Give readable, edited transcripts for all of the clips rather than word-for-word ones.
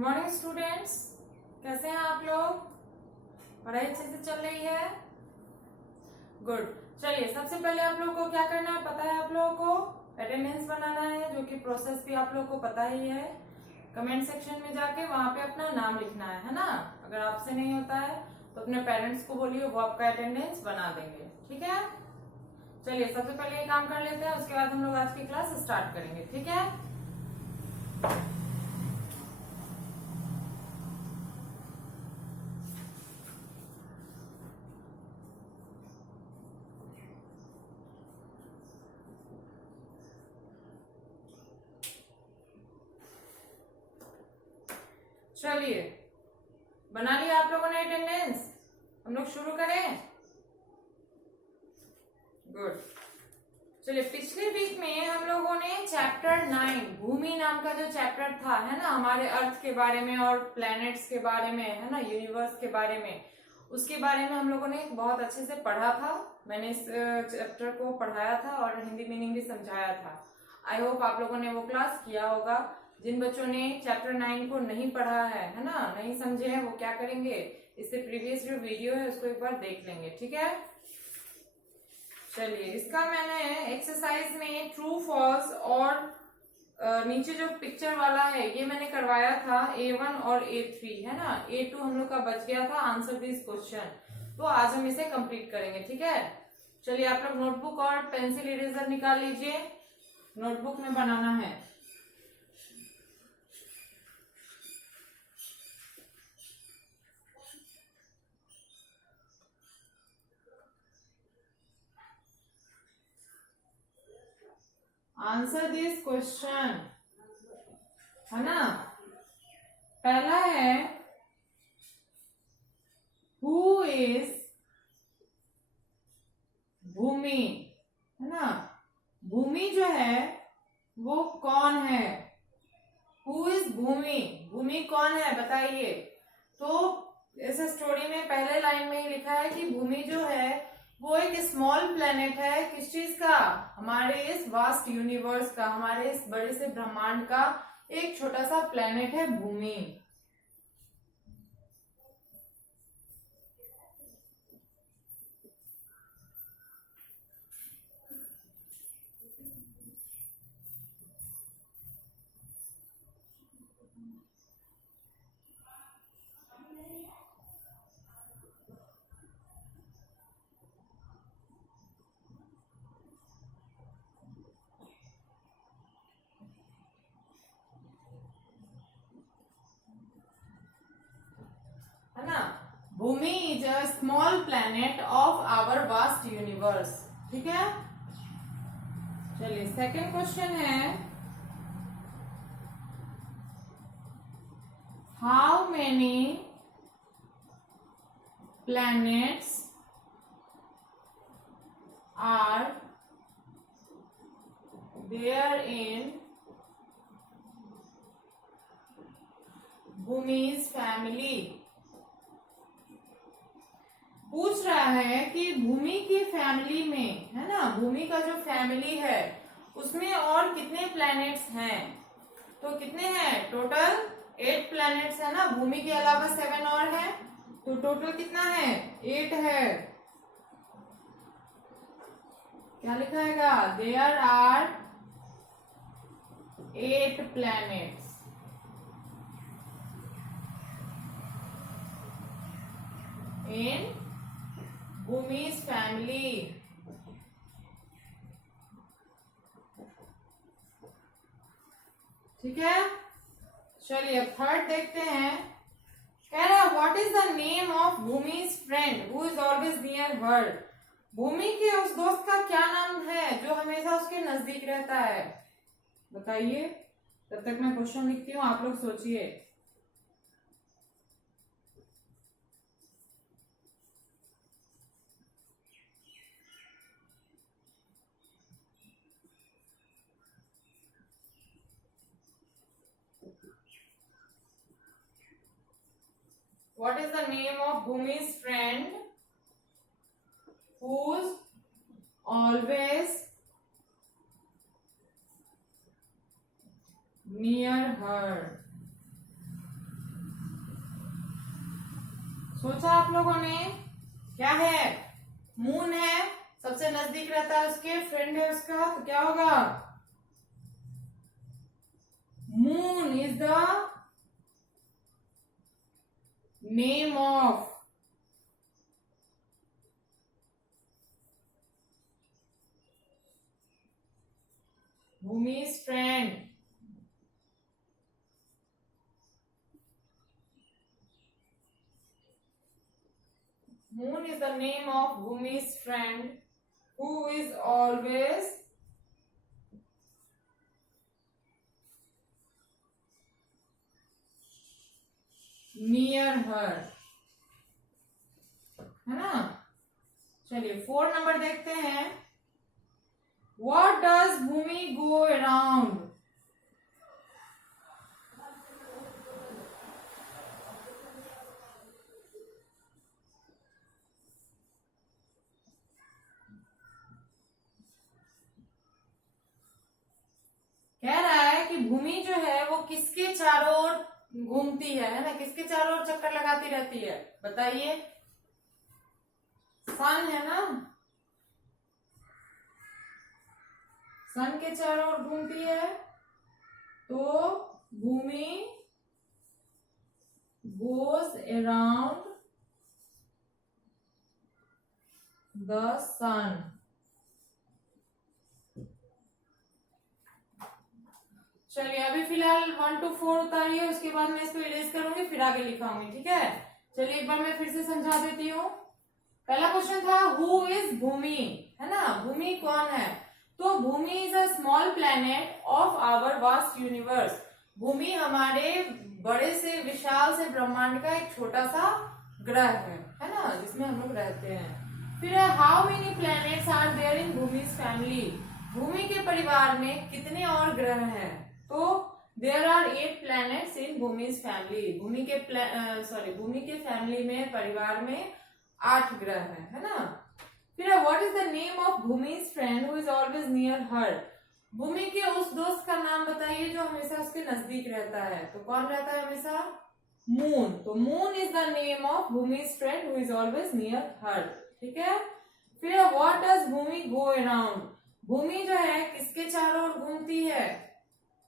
Good morning students, कैसे हैं आप लोग? पढ़ाई अच्छे से चल रही है? गुड। चलिए, सबसे पहले आप लोगों को क्या करना है पता है? आप लोगों को अटेंडेंस बनाना है, जो कि प्रोसेस भी आप लोगों को पता ही है। कमेंट सेक्शन में जाके वहां पे अपना नाम लिखना है ना। अगर आपसे नहीं होता है तो अपने पेरेंट्स को बोलिए, वो आपका अटेंडेंस बना देंगे, ठीक है? चलिए, सबसे पहले ये काम कर लेते हैं, उसके बाद हम लोग आज की क्लास स्टार्ट करेंगे, ठीक है? चलिए, बना लिया आप लोगों ने अटेंडेंस? हम लोग शुरू करें? गुड। चलिए, पिछले वीक में हम लोगों ने चैप्टर 9 भूमि नाम का जो चैप्टर था, है ना, हमारे अर्थ के बारे में और प्लैनेट्स के बारे में, है ना, यूनिवर्स के बारे में, उसके बारे में हम लोगों ने बहुत अच्छे से पढ़ा था। मैंने इस चैप्टर को पढ़ाया था और हिंदी मीनिंग भी समझाया था। आई होप आप लोगों ने वो क्लास किया होगा। जिन बच्चों ने चैप्टर 9 को नहीं पढ़ा है ना, नहीं समझे हैं, वो क्या करेंगे, इससे प्रीवियस जो वीडियो है उसको एक बार देख लेंगे, ठीक है? चलिए, इसका मैंने एक्सरसाइज में ट्रू फॉल्स और नीचे जो पिक्चर वाला है ये मैंने करवाया था A1 और A3, है ना। A2 हम लोग का बच गया था, आंसर दिस क्वेश्चन। तो आज हम इसे कंप्लीट करेंगे, ठीक है? चलिए, आप लोग नोटबुक और पेंसिल इरेजर निकाल लीजिए, नोटबुक में बनाना है। आंसर दिस क्वेश्चन, है ना। पहला है, हु इज भूमि, है ना। भूमि जो है वो कौन है? हु इज भूमि, भूमि कौन है बताइए। तो इस स्टोरी में पहले लाइन में ही लिखा है कि भूमि जो है वो एक स्मॉल प्लेनेट है। किस चीज का? हमारे इस वास्ट यूनिवर्स का, हमारे इस बड़े से ब्रह्मांड का एक छोटा सा प्लेनेट है भूमि। है ना। Bhumi is a small planet of our vast universe, ठीक है। चलिए, सेकंड क्वेश्चन है, how many planets are there in Bhumi's family. पूछ रहा है कि भूमि की फैमिली में, है ना, भूमि का जो फैमिली है उसमें और कितने प्लैनेट्स हैं। तो कितने हैं? टोटल 8 प्लैनेट्स है ना, भूमि के अलावा 7 और हैं, तो टोटल कितना है? 8 है। क्या लिखाएगा? There are 8 planets in Bhumi's family. ठीक है। चलिए, अब थर्ड देखते हैं। कह रहा है, what is the name of Bhumi's friend who is always near her. Bhumi के उस दोस्त का क्या नाम है जो हमेशा उसके नजदीक रहता है? बताइए। तब तक मैं क्वेश्चन लिखती हूँ, आप लोग सोचिए। What is the name of Bhumi's friend who's always near her? सोचा आप लोगों ने? क्या है? मून है, सबसे नजदीक रहता है उसके, फ्रेंड है उसका, तो क्या होगा? Moon is the name of Bhumi's friend. Moon is the name of Bhumi's friend who is always near her. है ना? चलिए 4 नंबर देखते हैं. What does Bhumi go around? कह रहा है कि भूमि जो है वो किसके चारों ओर घूमती है ना? किसके चारों ओर चक्कर लगाती रहती है? बताइए. सन है ना? सन के चारों ओर घूमती है, तो भूमि goes around the sun. चलिए अभी फिलहाल 1 to 4 उतारिए, उसके बाद मैं इसको इरेज करूंगी, फिर आगे लिखाऊंगी. ठीक है? चलिए एक बार मैं फिर से समझा देती हूँ. पहला क्वेश्चन था हु इज भूमि, है ना? भूमि कौन है? तो Bhumi is a small planet of our vast universe. Bhumi हमारे बड़े से विशाल से ब्रह्मांड का एक छोटा सा ग्रह है ना, जिसमें हम लोग रहते हैं. फिर how many planets are there in Bhumi's family. Bhumi के परिवार में कितने और ग्रह हैं? तो there are 8 planets in Bhumi's family. Bhumi के फैमिली में, परिवार में 8 ग्रह है ना? फिर what is the name of Bhumi's friend who is always near her. Bhumi के उस दोस्त का नाम बताइए जो हमेशा उसके नजदीक रहता है. तो कौन रहता है हमेशा? मून. तो moon is the name of Bhumi's friend who is always near her. ठीक है? फिर what does Bhumi go around. Bhumi जो है किसके चारों ओर घूमती है?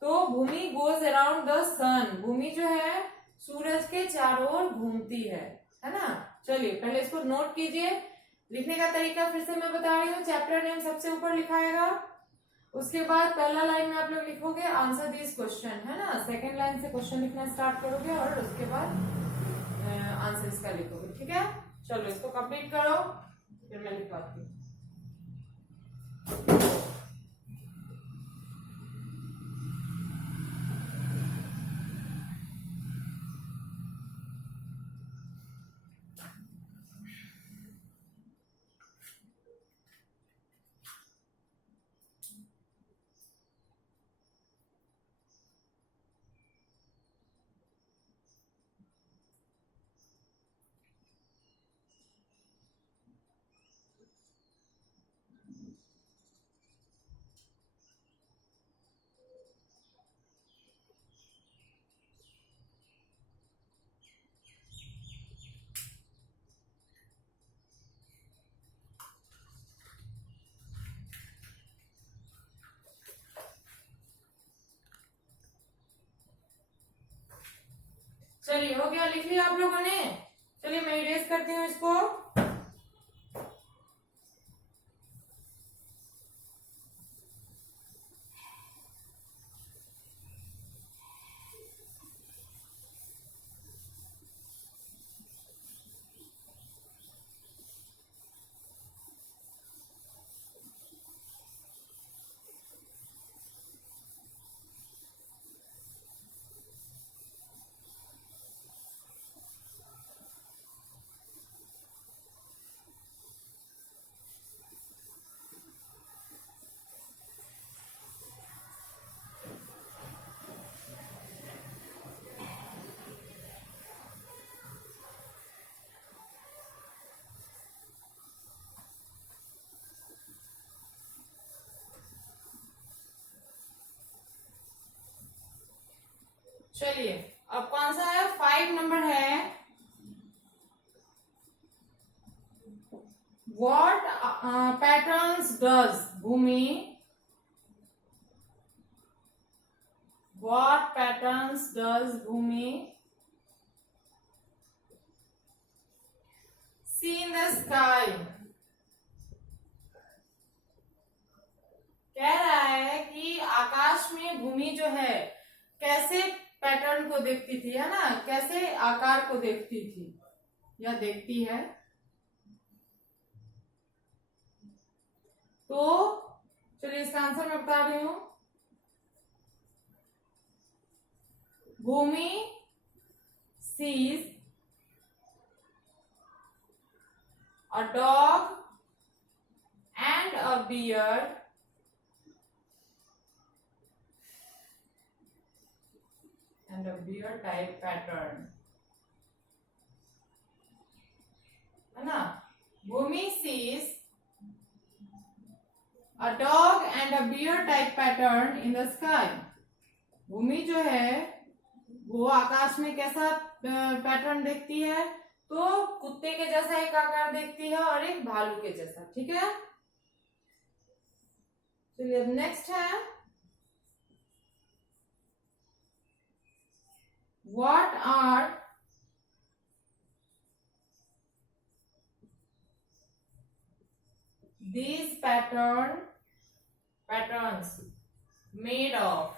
तो Bhumi goes around the sun. Bhumi जो है सूरज के चारों ओर घूमती है ना? चलिए पहले इसको नोट कीजिए. लिखने का तरीका फिर से मैं बता रही हूँ. चैप्टर नेम सबसे ऊपर लिखाएगा, उसके बाद पहला लाइन में आप लोग लिखोगे आंसर दिस क्वेश्चन, है ना? सेकंड लाइन से क्वेश्चन लिखना स्टार्ट करोगे और उसके बाद आंसर इसका लिखोगे. ठीक है? चलो इसको कंप्लीट करो, फिर मैं लिखवाती हूँ. चलिए हो गया, लिख लिया आप लोगों ने? चलिए मैं इरेज करती हूँ इसको. चलिए अब कौन सा है? 5 नंबर है. What patterns does Bhumi? What patterns does Bhumi see in the sky? कह रहा है कि आकाश में भूमि जो है कैसे पैटर्न को देखती थी, है ना, कैसे आकार को देखती थी या देखती है। तो चलिए इसका आंसर मैं बता रही हूं। भूमि sees a dog and a bear type pattern, है ना। भूमि sees a dog and a bear type pattern in the sky. भूमि जो है वो आकाश में कैसा पैटर्न देखती है, तो कुत्ते के जैसा एक आकार देखती है और एक भालू के जैसा, ठीक है। चलिए अब नेक्स्ट है, what are these patterns made of।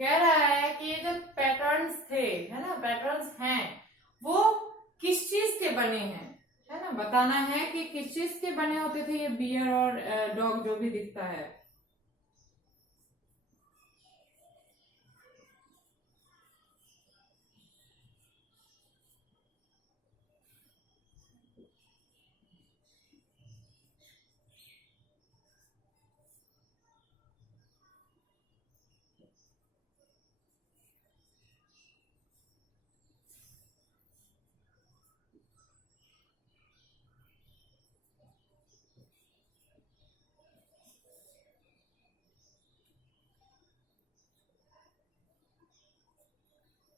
कह रहा है कि ये जो पैटर्न्स थे, है ना, पैटर्न्स हैं, वो किस चीज के बने हैं, है ना, बताना है कि किस चीज के बने होते थे ये बियर और डॉग जो भी दिखता है।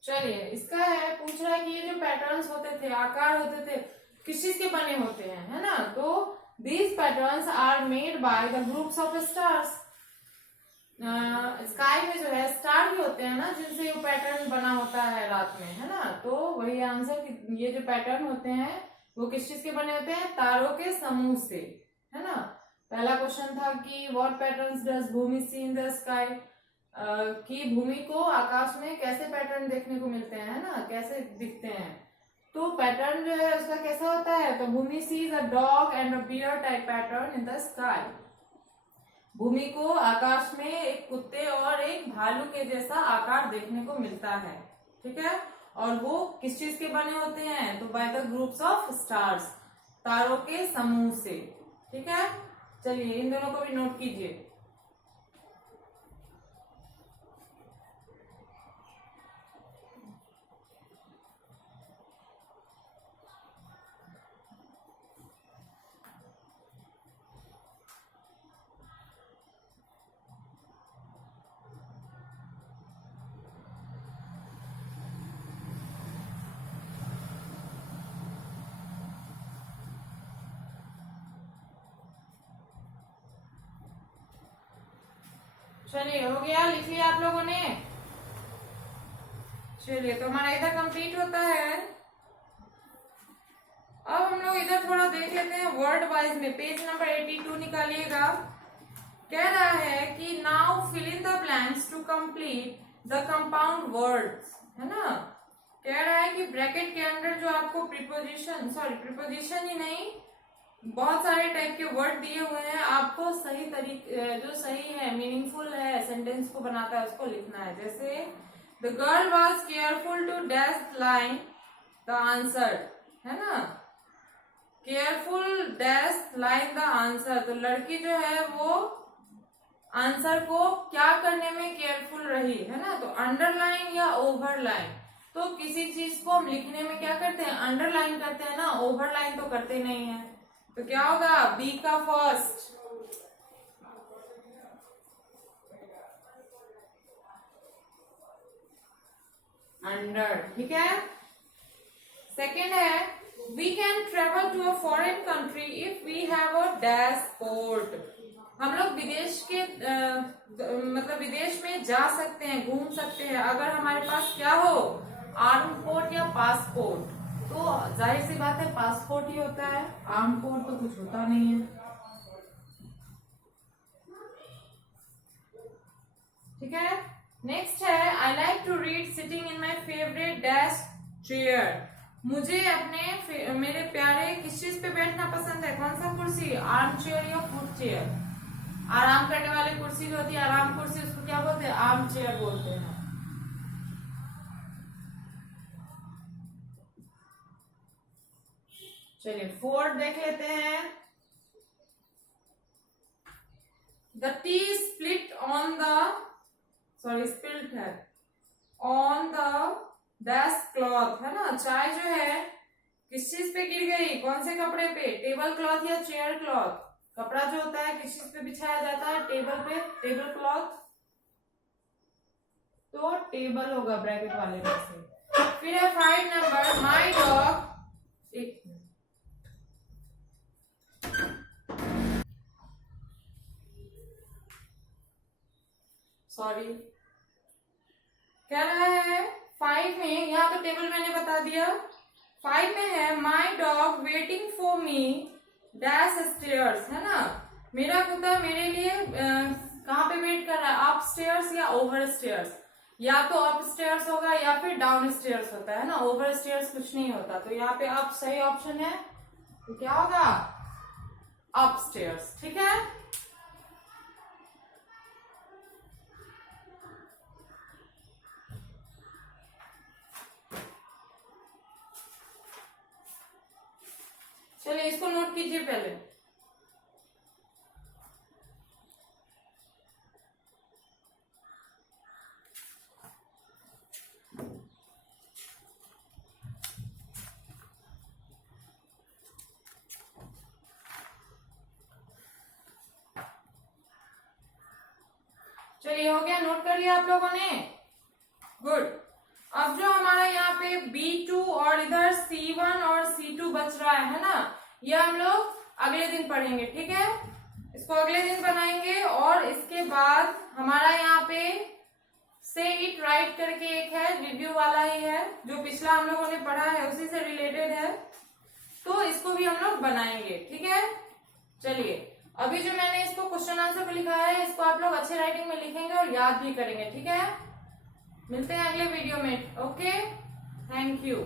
चलिए इसका है, पूछ रहा है कि ये जो पैटर्न्स होते थे, आकार होते थे, किस चीज के बने होते हैं, है ना। तो these patterns are made by the groups of stars. Sky में जो है स्टार भी होते हैं ना, जिनसे ये पैटर्न बना होता है रात में, है ना। तो वही आंसर, ये जो पैटर्न होते हैं वो किस चीज के बने होते हैं, तारों के समूह से, है ना। पहला क्वेश्चन था कि what patterns does Bhumi see in the sky, कि भूमि को आकाश में कैसे पैटर्न देखने को मिलते हैं, है ना, कैसे दिखते हैं। तो पैटर्न जो है उसका कैसा होता है, तो Bhumi sees a dog and a bear type pattern in the sky. Bhumi को आकाश में एक कुत्ते और एक भालू के जैसा आकार देखने को मिलता है, ठीक है। और वो किस चीज के बने होते हैं, तो bye the groups of stars, तारों के समूह से, ठीक है। चलिए इन दोनों को भी नोट कीजिए। चलिए हो गया, लिख लिया आप लोगों ने। चलिए तो हमारा इधर कंप्लीट होता है। अब हम लोग इधर थोड़ा देख लेते हैं वर्ड वाइज में। पेज नंबर 82 निकालिएगा। कह रहा है कि now fill in the blanks to complete the compound words, है ना। कह रहा है कि ब्रैकेट के अंदर जो आपको प्रीपोजिशन ही नहीं, बहुत सारे टाइप के वर्ड दिए हुए हैं, आपको सही तरीके, जो सही है, मीनिंगफुल है, सेंटेंस को बनाता है, उसको लिखना है। जैसे the girl was careful to dash line the answer, है ना। Careful dash line the answer, तो लड़की जो है वो आंसर को क्या करने में केयरफुल रही, है ना। तो अंडरलाइन या ओवरलाइन, तो किसी चीज को हम लिखने में क्या करते हैं, अंडरलाइन करते हैं ना, ओवरलाइन तो करते नहीं है। तो क्या होगा, बी का फर्स्ट, अंडर, ठीक है। सेकेंड है we can travel to a foreign country if we have a passport. हम लोग विदेश के मतलब विदेश में जा सकते हैं, घूम सकते हैं अगर हमारे पास क्या हो, आर्मपोर्ट या पासपोर्ट। तो जाहिर सी बात है पासपोर्ट ही होता है, आर्मपोर्ट तो कुछ होता नहीं है। ठीक है, नेक्स्ट है I like to read sitting in my favourite desk chair. मुझे अपने मेरे प्यारे किस चीज पे बैठना पसंद है, कौन सा कुर्सी, आर्म चेयर या फुट चेयर। आराम करने वाली कुर्सी जो होती है आराम कुर्सी, उसको क्या बोलते हैं, आर्म चेयर बोलते हैं। चलिए 4 देख लेते हैं। The T split on the spilt है ऑन द डेस्क क्लॉथ, है ना। चाय जो है किस चीज पे गिर गई, कौन से कपड़े पे, टेबल क्लॉथ या चेयर क्लॉथ। कपड़ा जो होता है किस चीज पे बिछाया जाता है, टेबल पे, टेबल क्लॉथ, तो टेबल होगा ब्रैकेट वाले में से। फिर है 5 नंबर, माई डॉग, एक सॉरी क्या रहा है 5 में, यहाँ तो टेबल मैंने बता दिया। 5 में है my dog waiting for me dash stairs, है ना। मेरा कुत्ता मेरे लिए कहाँ पे वेट कर रहा है, अप स्टेयर्स या ओवर स्टेयर्स। या तो अप स्टेयर्स होगा या फिर डाउन स्टेयर्स होता है ना, ओवर स्टेयर्स कुछ नहीं होता। तो यहाँ पे अप सही ऑप्शन है, तो क्या होगा, अप स्टेयर्स। ठीक है, चलिए इसको नोट कीजिए पहले। चलिए हो गया, नोट कर लिया आप लोगों ने, गुड। अब जो हमारा यहाँ पे B2 और इधर C1 और C2 बच रहा है ना, ये हम लोग अगले दिन पढ़ेंगे। ठीक है, इसको अगले दिन बनाएंगे। और इसके बाद हमारा यहाँ पे से इट राइट करके एक है, रिव्यू वाला ही है, जो पिछला हम लोगों ने पढ़ा है उसी से रिलेटेड है, तो इसको भी हम लोग बनाएंगे। ठीक है, चलिए अभी जो मैंने इसको क्वेश्चन आंसर को लिखा है, इसको आप लोग अच्छे राइटिंग में लिखेंगे और याद भी करेंगे। ठीक है, मिलते हैं अगले वीडियो में। Okay, thank you.